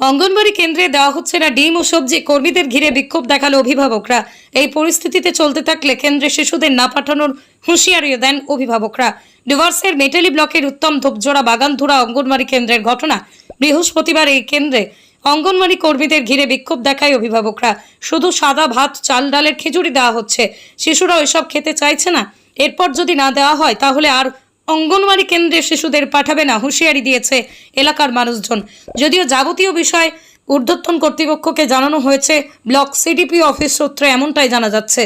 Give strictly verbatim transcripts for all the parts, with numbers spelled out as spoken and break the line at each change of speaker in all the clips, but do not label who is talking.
অঙ্গনবাড়ি কেন্দ্রে দেওয়া হচ্ছে না ডিম ও সবজি, কর্মীদের ঘিরে বিক্ষোভ দেখালো অভিভাবকরা। এই পরিস্থিতিতে চলতে থাকলে কেন্দ্রে শিশুদের না পাঠানোর হুঁশিয়ারিও দেন অভিভাবকরা। ডুভার্সের মেটালি ব্লকের উত্তম ধূপজোড়া বাগানধুরা অঙ্গনবাড়ি কেন্দ্রের ঘটনা। বৃহস্পতিবার এই কেন্দ্রে অঙ্গনবাড়ি কর্মীদের ঘিরে বিক্ষোভ দেখায় অভিভাবকরা। শুধু সাদা ভাত, চাল ডালের খিচুড়ি দেওয়া হচ্ছে, শিশুরা ওইসব খেতে চাইছে না। এরপর যদি না দেওয়া হয় তাহলে আর অঙ্গনওয়াড়ি কেন্দ্রে শিশুদের পাঠাবে না হুঁশিয়ারি দিয়েছে এলাকার মানুষজন। যদিও যাবতীয় বিষয় ঊর্ধ্বতন কর্তৃপক্ষকে জানানো হয়েছে, ব্লক সিডিপি অফিস সূত্রে এমনটাই জানা যাচ্ছে।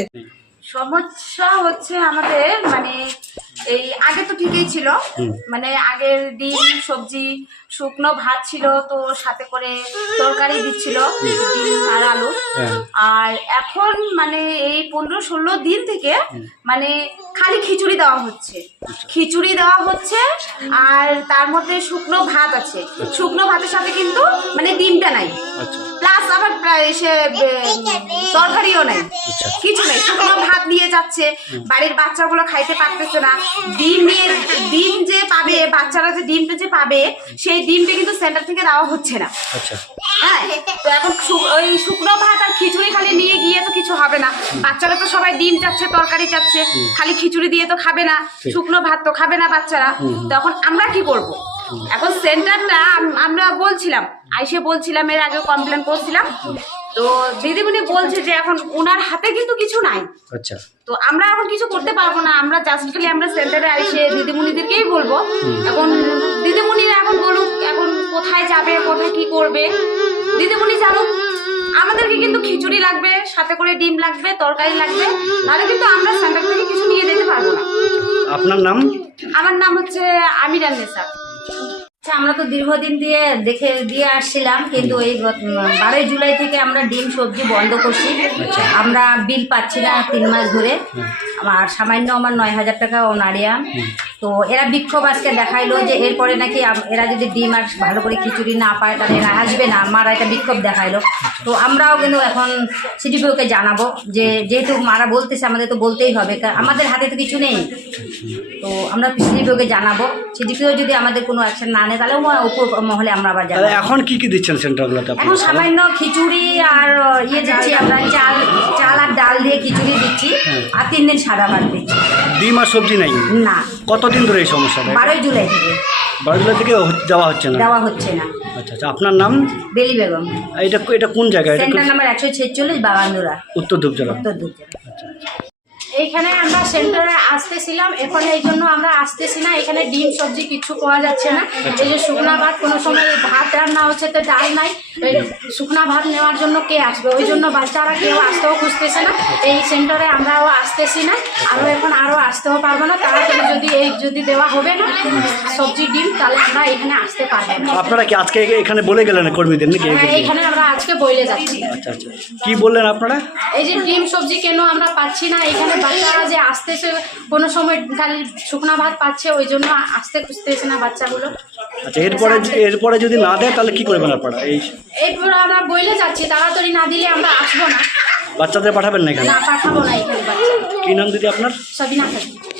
সমস্যা হচ্ছে আমাদের, মানে এই আগে তো ঠিকই ছিল, মানে আগের ডিম সবজি শুকনো ভাত ছিল, তো সাথে করে তরকারি দিচ্ছিল ডিম আর আলু। আর এখন মানে এই পনেরো ষোলো দিন থেকে মানে খালি খিচুড়ি দেওয়া হচ্ছে, খিচুড়ি দেওয়া হচ্ছে আর তার মধ্যে শুকনো ভাত আছে। শুকনো ভাতের সাথে কিন্তু মানে ডিমটা নাই, প্লাস আবার সে তরকারিও নাই, কিছু নেই। শুকনো ভাত নিয়ে যাচ্ছে, বাড়ির বাচ্চাগুলো খাইতে পারতেছে না। ডিমের ডিম যে পাবে বাচ্চারা, যে ডিমটা যে পাবে সেই ডিমটা কিন্তু সেন্টার থেকে দেওয়া হচ্ছে না। হ্যাঁ, তো এখন ওই শুকনো ভাত আর খিচুড়ি খালি নিয়ে গিয়ে তো কিছু হবে না। বাচ্চারা তো সবাই ডিম চাচ্ছে, তরকারি চাচ্ছে, খালি খিচুড়ি দিয়ে তো খাবে না, শুকনো ভাত তো খাবে না বাচ্চারা। তখন আমরা কি করব? এখন সেন্টারটা আমরা বলছিলাম, আইসে বলছিলাম, এর আগে কমপ্লেন করছিলাম, তো দিদিমণি বলছে যে এখন ওনার হাতে কিন্তু কিছু নাই।
আচ্ছা,
তো আমরা এখন কিছু করতে পারবো না। আমরা জাস্ট খালি আমরা সেন্টারে আইসে দিদিমণিদেরকেই বলবো, এখন দিদিমণিরা এখন বলুক এখন কোথায় যাবে, কোথায় কি করবে, দিদিমণি জানুক। আমাদেরকে কিন্তু খিচুড়ি লাগবে, সাথে করে ডিম লাগবে, তরকারি লাগবে, নাহলে কিন্তু আমরা সেন্টার থেকে কিছু নিয়ে যেতে পারবো না।
আপনার নাম?
আমার নাম হচ্ছে আমিরান নেসা।
আমরা তো দীর্ঘদিন দিয়ে দেখে দিয়ে আসছিলাম, কিন্তু এই বারোই জুলাই থেকে আমরা ডিম সবজি বন্ধ করছি। আমরা বিল পাচ্ছি না তিন মাস ধরে। আমার সামান্য আমার নয় হাজার টাকা অনারিয়াম। তো এরা বিক্ষোভ আজকে দেখাইলো যে এরপরে নাকি এরা যদি ডিম আর ভালো করে খিচুড়ি না পায় তাহলে এরা আসবে না, মারা একটা বিক্ষোভ দেখাইলো। তো আমরাও কিন্তু এখন সিডিপিওকে জানাবো যে যেহেতু মারা বলতেছে আমাদের তো বলতেই হবে, আমাদের হাতে তো কিছু নেই। তো আমরা সিডিপিওকে জানাবো, সিডিপিও যদি আমাদের কোনো অ্যাকশন না নেয় তাহলে উপর মহলে আমরা আবার যাবো।
এখন কি কি দিচ্ছেন সেন্টারগুলোতে?
এখন সামান্য খিচুড়ি আর ইয়ে দিচ্ছি, আমরা চাল চাল আর ডাল দিয়ে খিচুড়ি দিচ্ছি, আর তিন দিন সাদা ভাত দিচ্ছি।
ডিম আর সবজি নাই
না।
কতদিন ধরে এই সমস্যা?
বারোই জুলাই থেকে।
বারো জুলাই থেকে দেওয়া হচ্ছে না?
দেওয়া হচ্ছে না।
আচ্ছা আচ্ছা, আপনার নাম?
বেলি বেগম।
এটা এটা কোন জায়গায়?
সেন্টার নাম্বার একশো ছেচল্লিশ, বাগানধুরা,
উত্তর ধূপজোড়া।
উত্তর ধূপজোড়া।
এইখানে আমরা সেন্টারে আসতেছিলাম, এখন এই জন্য আমরা আসতেছি না। এখানে ডিম সবজি কিছু পাওয়া যাচ্ছে না। এই যে শুকনা ভাত, কোনো সময় ভাত রান্না হচ্ছে তো ডাল নাই, শুকনা ভাত নেওয়ার জন্য কে আসবে? ওই জন্য বাচ্চারা কেউ আসতেও খুঁজতেছে না। এই সেন্টারে আমরাও আসতেছি না, আরও এখন আরও আসতেও পারবো না। তাড়াতাড়ি যদি এই যদি দেওয়া হবে না সবজি ডিম, তাহলে আমরা এখানে আসতে পারবো না।
আপনারা কি আজকে এখানে বলে গেলেন কর্মীদের নাকি?
হ্যাঁ, এখানে আমরা আজকে বলে যাচ্ছি।
আচ্ছা আচ্ছা, কি বললেন আপনারা?
এই যে ডিম সবজি কেন আমরা পাচ্ছি না, এখানে বাচ্চারা যে আসতেছে কোনো সময় খালি শুকনা ভাত পাচ্ছে, ওই জন্য আসতে খুঁজতেছে না বাচ্চাগুলো।
আচ্ছা, এরপরে এরপরে যদি না দেয় তাহলে কি করবেন আপনারা? এই
এরপরে আমরা বলে যাচ্ছি, তাড়াতাড়ি না দিলে আমরা আসবো না।
বাচ্চাদের পাঠাবেন না এখানে?
না, পাঠাবো না এখানে বাচ্চা।
কি নাম দিদি আপনার?
সবিনা খাতুন।